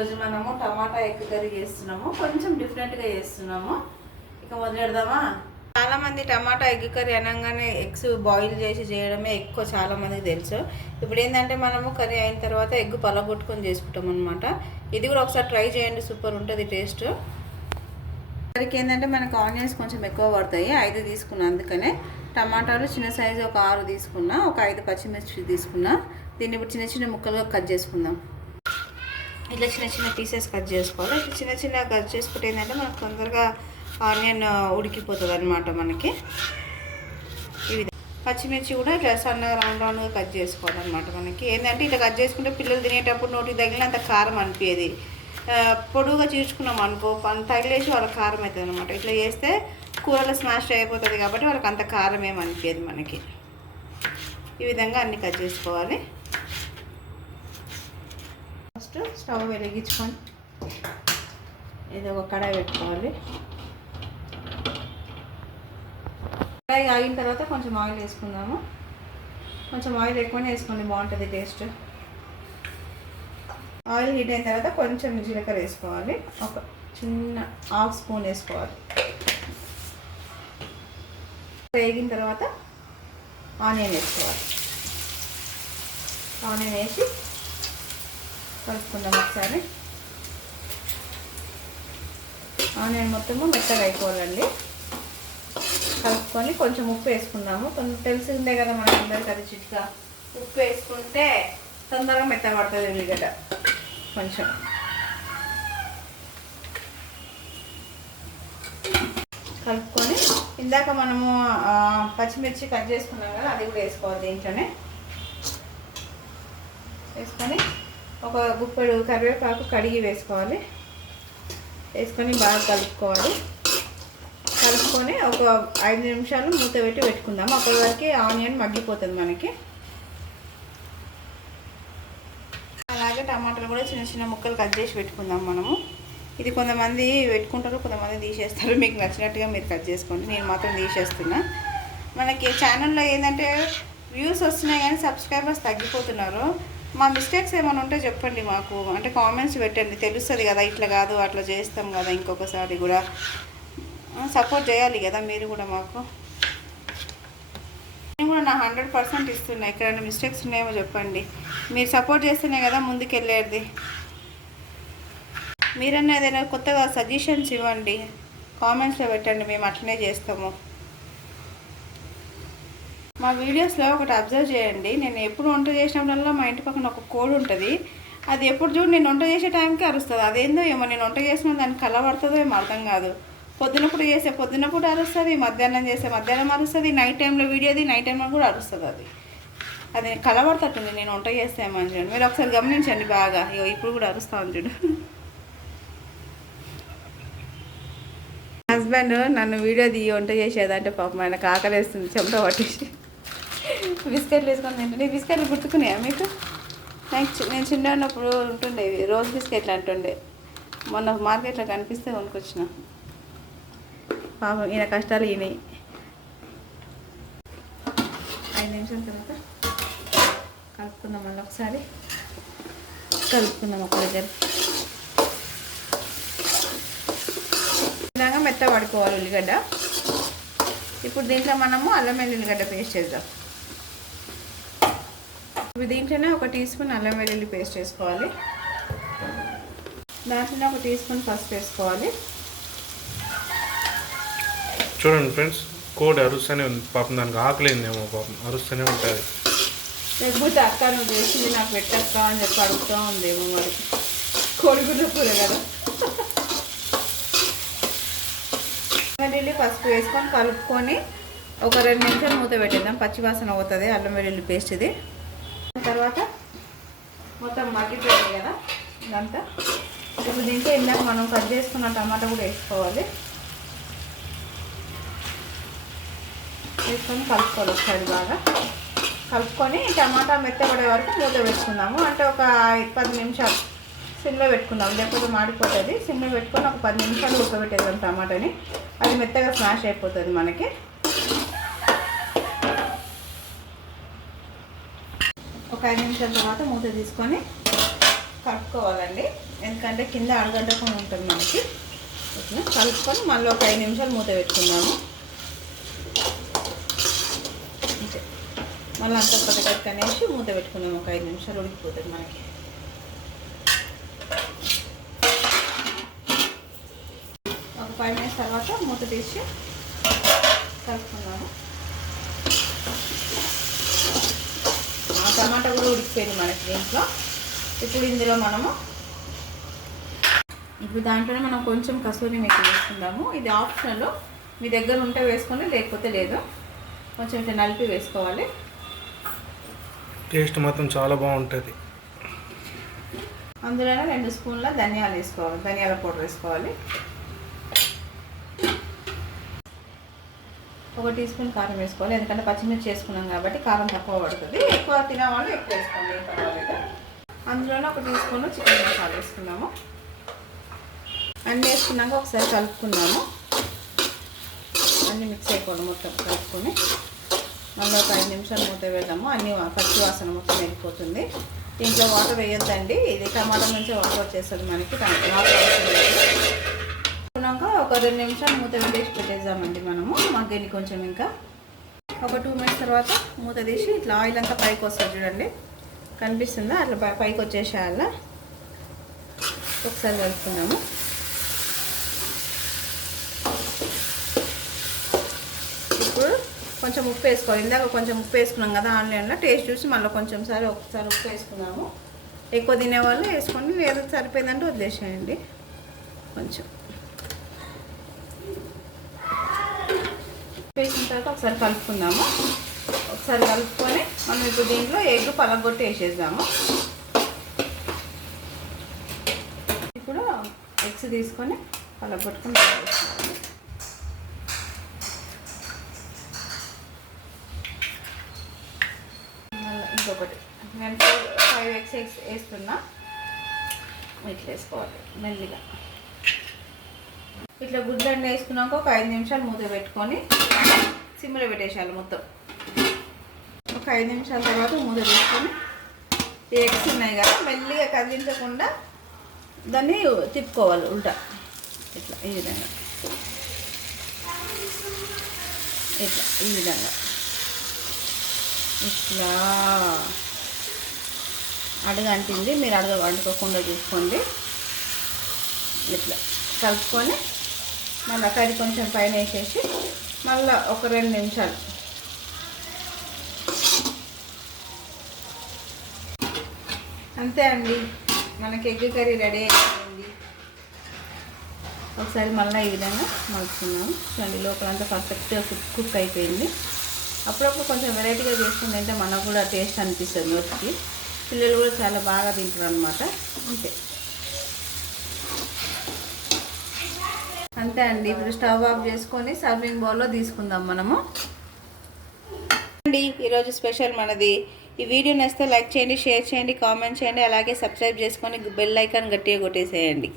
ఈరోజు మనము tomato egg curry చేస్తున్నాము. కొంచెం డిఫరెంట్గా చేస్తున్నాము. ఇక మొదలెడదామా? చాలామంది టమాటా ఎగ్ కర్రీ అనగానే ఎగ్స్ బాయిల్ చేసి చేయడమే ఎక్కువ చాలామందికి తెలుసు. ఇప్పుడు ఏంటంటే మనము కర్రీ అయిన తర్వాత ఎగ్ పలగొట్టుకొని చేసుకుంటాం అనమాట. ఇది కూడా ఒకసారి ట్రై చేయండి, సూపర్ ఉంటుంది టేస్ట్. కర్రీకి ఏంటంటే మనకు ఆనియన్స్ కొంచెం ఎక్కువ పడతాయి, 5 తీసుకున్నా. అందుకనే టమాటాలు చిన్న సైజు ఒక 6 తీసుకున్నా, ఒక 5 పచ్చిమిర్చి తీసుకున్నా. దీన్ని ఇప్పుడు చిన్న చిన్న ముక్కలుగా కట్ చేసుకుందాం. ఇట్లా చిన్న చిన్న పీసెస్ కట్ చేసుకోవాలి. ఇట్లా చిన్న చిన్న కట్ చేసుకుంటే ఏంటంటే మనకు తొందరగా ఆనియన్ ఉడికిపోతుంది అనమాట మనకి. ఇవి పచ్చిమిర్చి కూడా ఇట్లా సన్నగా రౌండ్గా కట్ చేసుకోవాలన్నమాట. మనకి ఏంటంటే ఇట్లా కట్ చేసుకుంటే పిల్లలు తినేటప్పుడు నోటికి తగిలినంత కారం అనిపించేది. పొడుగుగా చీల్చుకున్నాం అనుకో, తగిలేసి వాళ్ళకి కారం అవుతుంది అనమాట. ఇట్లా చేస్తే కూరలో స్మాష్ అయిపోతుంది కాబట్టి వాళ్ళకి అంత కారం ఏమి అనిపించేది మనకి. ఈ విధంగా అన్నీ కట్ చేసుకోవాలి. ఫస్ట్ స్టవ్ వెలిగించుకొని ఇది ఒక కడాయి పెట్టుకోవాలి. కడాయి ఆగిన తర్వాత కొంచెం ఆయిల్ వేసుకుందాము. కొంచెం ఆయిల్ ఎక్కువనే వేసుకోండి, బాగుంటుంది టేస్ట్. ఆయిల్ హీట్ అయిన తర్వాత కొంచెం జీలకర్ర వేసుకోవాలి. ఒక చిన్న ½ స్పూన్ వేసుకోవాలి. వేగిన తర్వాత ఆనియన్ వేసుకోవాలి. ఆనియన్ వేసి కలుపుకుందాం ఒకసారి. ఆనియన్ మొత్తము మెత్తగా అయిపోవాలండి. కలుపుకొని కొంచెం ఉప్పు వేసుకుందాము. కొంచెం తెలిసిందే కదా మనకు అందరికీ అది చిట్కా. ఉప్పు వేసుకుంటే తొందరగా మెత్తగా పడుతుంది ఉల్లిగడ్డ. కొంచెం కలుపుకొని ఇందాక మనము పచ్చిమిర్చి కట్ చేసుకున్నాం కదా, అది కూడా వేసుకోవాలి. దీంట్లోనే వేసుకొని ఒక గుప్పెడు కరివేపాకు కడిగి వేసుకోవాలి. వేసుకొని బాగా కలుపుకోవాలి. కలుపుకొని ఒక 5 నిమిషాలు మూత పెట్టి పెట్టుకుందాము. అప్పటి వరకు ఆనియన్ మగ్గిపోతుంది మనకి. అలాగే టమాటాలు కూడా చిన్న చిన్న ముక్కలు కట్ చేసి పెట్టుకుందాం మనము. ఇది కొంతమంది పెట్టుకుంటారు, కొంతమంది తీసేస్తారు. మీకు నచ్చినట్టుగా మీరు కట్ చేసుకోండి. నేను మాత్రం తీసేస్తున్నా. మనకి ఛానల్లో ఏంటంటే వ్యూస్ వస్తున్నాయి కానీ సబ్స్క్రైబర్స్ తగ్గిపోతున్నారు. మా మిస్టేక్స్ ఏమైనా ఉంటే చెప్పండి మాకు, అంటే కామెంట్స్ పెట్టండి, తెలుస్తుంది కదా. ఇట్లా కాదు అట్లా చేస్తాం కదా, ఇంకొకసారి కూడా సపోర్ట్ చేయాలి కదా మీరు కూడా మాకు. నేను కూడా నా 100% ఇస్తున్నా. ఎక్కడైనా మిస్టేక్స్ ఉన్నాయేమో చెప్పండి. మీరు సపోర్ట్ చేస్తేనే కదా ముందుకెళ్ళేది. మీరన్నా ఏదైనా కొత్తగా సజెషన్స్ ఇవ్వండి, కామెంట్స్లో పెట్టండి, మేము అట్లనే చేస్తాము. మా వీడియోస్లో ఒకటి అబ్జర్వ్ చేయండి. నేను ఎప్పుడు వంట చేసినప్పుడల్లా మా ఇంటి పక్కన ఒక కోడి ఉంటుంది. అది ఎప్పుడు చూడు నేను వంట చేసే టైంకి అరుస్తుంది. అదేందో ఏమో, నేను వంట చేసిన దానికి కలబడుతుందో ఏమో అర్థం కాదు. పొద్దునప్పుడు అరుస్తుంది, మధ్యాహ్నం చేస్తే మధ్యాహ్నం అరుస్తుంది, నైట్ టైంలో వీడియోది నైట్ టైంలో కూడా అరుస్తుంది. అది కలబడుతుంది నేను వంట చేస్తే ఏమో అని చూడండి. మీరు ఒకసారి గమనించండి బాగా. ఇప్పుడు కూడా అరుస్తాను చూడు. హస్బెండ్ నన్ను వీడియో తీయి వంట చేసేదంటే పాపం ఆయనకు ఆకలేస్తుంది, చెమట పట్టేసి బిస్కెట్లు వేసుకొని తింటుండే. బిస్కెట్లు గుర్తుకున్నాయా మీకు? నేను చిన్న ఉన్నప్పుడు ఉంటుండే ఇవి రోజ్ బిస్కెట్లు అంటుండే. మొన్న మార్కెట్లో కనిపిస్తే కొనుక్కొచ్చిన. పాపం ఈయన కష్టాలు ఈయనవి. 5 నిమిషాల తర్వాత కలుపుకుందాం. మళ్ళీ ఒకసారి కలుపుకుందాం ఒక దగ్గర. ఇలాగా మెత్త పడుకోవాలి ఉల్లిగడ్డ. ఇప్పుడు దీంట్లో మనము అల్లం వెల్లుల్లిగడ్డ పేస్ట్ చేద్దాం. ఇప్పుడు దీంట్లోనే 1 టీ స్పూన్ అల్లం వెల్లుల్లి పేస్ట్ వేసుకోవాలి. దాంట్లోనే 1 టీ స్పూన్ పసుపు వేసుకోవాలి. చూడండి ఫ్రెండ్స్, కోడి అరుస్తూనే ఉంది పాపం. దానికి ఆకలేందేమో పాపం, అరుస్తూనే ఉంటుంది. లేకపోతే అక్క నువ్వు చేసింది నాకు పెట్టక్క అని చెప్పి అడుగుతూ ఉందేమో మరి. కోడిగుడ్ల కూర కదా. వెల్లుల్లి పసుపు వేసుకొని కలుపుకొని ఒక 2 నిమిషాలు మూత పెట్టేద్దాం. పచ్చివాసన అవుతుంది అల్లం వెల్లుల్లి పేస్ట్ ఇది. తర్వాత మొత్తం మగ్గిపోయింది కదా ఇదంతా. ఇప్పుడు దీంట్లో ఇందాక మనం కట్ చేసుకున్న టమాటా కూడా వేసుకోవాలి. వేసుకొని కలుపుకోవాలి ఒకసారి బాగా. కలుపుకొని టమాటా మెత్తపడే వరకు మూత పెట్టుకుందాము. అంటే ఒక 10 నిమిషాలు సిమ్లో పెట్టుకుందాం, లేకపోతే మాడిపోతుంది. సిమ్లో పెట్టుకొని ఒక 10 నిమిషాలు ఉడకబెట్టేద్దాం టమాటాని. అది మెత్తగా స్మాష్ అయిపోతుంది మనకి. ఒక 5 నిమిషాల తర్వాత మూత తీసుకొని కలుపుకోవాలండి. ఎందుకంటే కింద అడగడ్డకుండా ఉంటుంది మనకి. ఇట్లా కలుపుకొని మళ్ళీ ఒక 5 నిమిషాలు మూత పెట్టుకుందాము. అంతే, మళ్ళీ అంతా కొద్దిగా కనేసి మూత పెట్టుకుందాము. ఒక 5 నిమిషాలు ఉడికిపోతుంది మనకి. ఒక 5 మినిట్స్ తర్వాత మూత తీసి కలుపుకున్నాము. టమాటా కూడా ఉడికిపోయింది మనకి దీంట్లో. ఇప్పుడు ఇందులో మనము దాంట్లోనే మనం కొంచెం కసూరి మేతి వేసుకుందాము. ఇది ఆప్షనల్, మీ దగ్గర ఉంటే వేసుకోండి, లేకపోతే లేదు. కొంచెం ఇట్లా నలిపి వేసుకోవాలి. టేస్ట్ మాత్రం చాలా బాగుంటుంది. అందులోనే 2 స్పూన్ల ధనియాలు వేసుకోవాలి, ధనియాల పౌడర్ వేసుకోవాలి. 1 టీ స్పూన్ కారం వేసుకోవాలి, ఎందుకంటే పచ్చిమిర్చి వేసుకున్నాం కాబట్టి కారం తక్కువ పడుతుంది. ఎక్కువ తినేవాళ్ళు ఎక్కువ వేసుకోండి, పర్వాలేదు. అందులోనే 1 టీ స్పూన్ చికెన్ మసాలా వేసుకున్నాము. అన్నీ వేసుకున్నాక ఒకసారి కలుపుకున్నాము. అన్నీ మిక్స్ అయిపోవడం మొత్తం కలుపుకొని మళ్ళీ ఒక 5 నిమిషాలు మూత వేద్దాము. అన్నీ పచ్చి వాసన మొత్తం వెళ్ళిపోతుంది. దీంట్లో వాటర్ వేయొద్దండి, ఇది టమాటా నుంచి వాటర్ వచ్చేస్తుంది మనకి. వాటర్ వేసుకున్నాక ఒక 2 నిమిషాలు మూత పెట్టేసి పెట్టేద్దామండి మనము. మగ్గని కొంచెం ఇంకా ఒక 2 మినిట్స్ తర్వాత మూత తీసి ఇట్లా ఆయిల్ అంతా పైకి వస్తుంది చూడండి, కనిపిస్తుందా? అట్లా పైకి వచ్చేసేయాల. ఒకసారి కలుపుకున్నాము. ఇప్పుడు కొంచెం ఉప్పు వేసుకోవాలి. ఇందాక కొంచెం ఉప్పు వేసుకున్నాం కదా ఆన్లైన్లో, టేస్ట్ చూసి మళ్ళీ ఒకసారి ఉప్పు వేసుకున్నాము. ఎక్కువ తినేవాళ్ళు వేసుకొని, లేదు సరిపోయిందంటే వదిలేసేయండి. కొంచెం వేసిన తర్వాత ఒకసారి కలుపుకుందాము. ఒకసారి కలుపుకొని మనం ఇప్పుడు దీంట్లో ఎగ్ పలగొట్టి వేసేద్దాము. ఇప్పుడు ఎగ్స్ తీసుకొని పలగొట్టుకొని వేసేసుకోవాలి. ఇంకొకటి నేను 5 ఎగ్స్ వేస్తున్నా. ఇట్లా వేసుకోవాలి మెల్లిగా. ఇట్లా గుడ్లన్నీ వేసుకున్నాక ఒక 5 నిమిషాలు మూత పెట్టుకొని సిమ్లో పెట్టేసేయాలి మొత్తం. ఒక 5 నిమిషాల తర్వాత మూత తీసుకొని ఈ ఎగ్స్ ఉన్నాయి కదా మెల్లిగా కదిలించకుండా దాన్ని తిప్పుకోవాలి ఉల్టా. ఇట్లా ఈ విధంగా, ఇట్లా ఈ విధంగా ఇట్లా అడగంటింది, మీరు అంటుకోకుండా చూసుకోండి. ఇట్లా కలుపుకొని మళ్ళీ కర్రీ కొంచెం పైన వేసేసి మళ్ళీ ఒక 2 నిమిషాలు. అంతే అండి, మనకి ఎగ్ కర్రీ రెడీ అయిపోయింది. ఒకసారి మళ్ళీ ఈ విధంగా మలుచుకున్నాము చూడండి. లోపలంతా పర్ఫెక్ట్గా కుక్ అయిపోయింది. అప్పుడప్పుడు కొంచెం వెరైటీగా చేసుకుంది అంటే మనకు కూడా టేస్ట్ అనిపిస్తుంది నోటికి. పిల్లలు కూడా చాలా బాగా తింటారు అనమాట. అంతే అండి. ఇప్పుడు స్టవ్ ఆఫ్ చేసుకొని సర్వింగ్ బౌల్లో తీసుకుందాం మనము. అండి ఈరోజు స్పెషల్ మనది. ఈ వీడియో నచ్చితే లైక్ చేయండి, షేర్ చేయండి, కామెంట్ చేయండి, అలాగే సబ్స్క్రైబ్ చేసుకొని బెల్ ఐకాన్ గట్టిగా కొట్టేసేయండి.